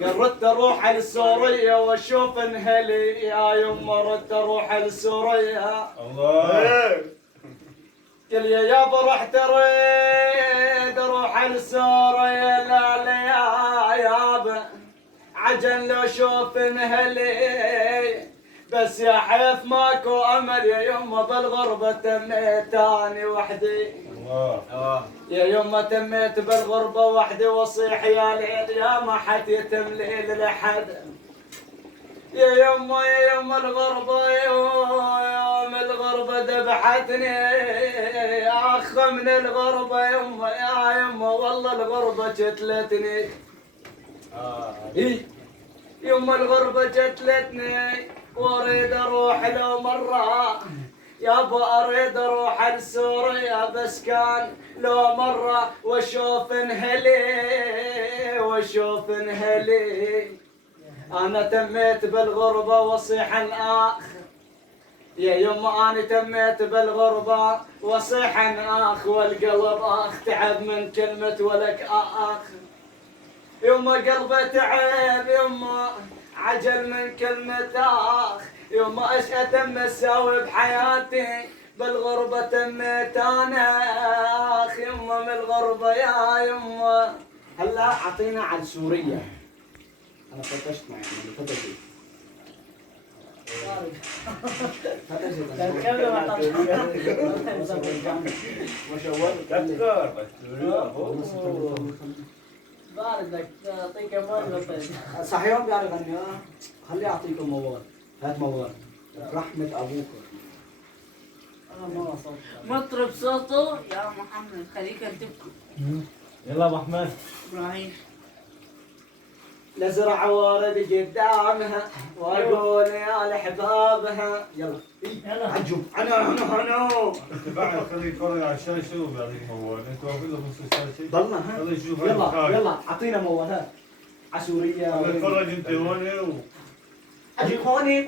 قررت اروح لسوريا واشوف انهلي يا يما ردت اروح لسوريا الله قل يا يابا رحت اريد اروح لسوريا لا لا يا يابا عجل لو اشوف انهلي بس يا حيث ماكو امل يا يما بالغربة تميت اني وحدي الله يا يما تميت بالغربة وحدي واصيح يا ليل يا ما حد يتم ليل لحد يا يما الغربة يوم الغربة ذبحتني اخ من الغربة يا يما والله الغربة قتلتني يوم الغربة قتلتني واريد اروح لو مرة يابا اريد اروح لسوريا بس كان لو مرة واشوف انهلي انا تميت بالغربة واصيح الاخ يا يما انا تميت بالغربة واصيح اخ والقلب اخ تعب من كلمة ولك اخ يما قلبي تعب يما عجل من كلمة اخ يما ايش اتم اسوي بحياتي بالغربة تميت انا اخ يما من الغربة يا يما هلا اعطينا عن سوريا انا فتشت معي فتشت باردك تعطيك موال صح يوم بيعرف غني خليه يعطيكم موال هات موال رحمة ابوكم انا ما وصلت مطرب صوته يا محمد خليك تبكي يلا ابو احمد ابراهيم نزرع ورد قدامها واقول يا لحبابها يلا عجب انا انت بعد خليه يتفرج على الشاشه وبعدين موال انت واقف له نص الشاشه ضلنا ها خليه يشوف يلا اعطينا موالات عسورية خليه يتفرج انت هون اجي قوني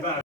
بعد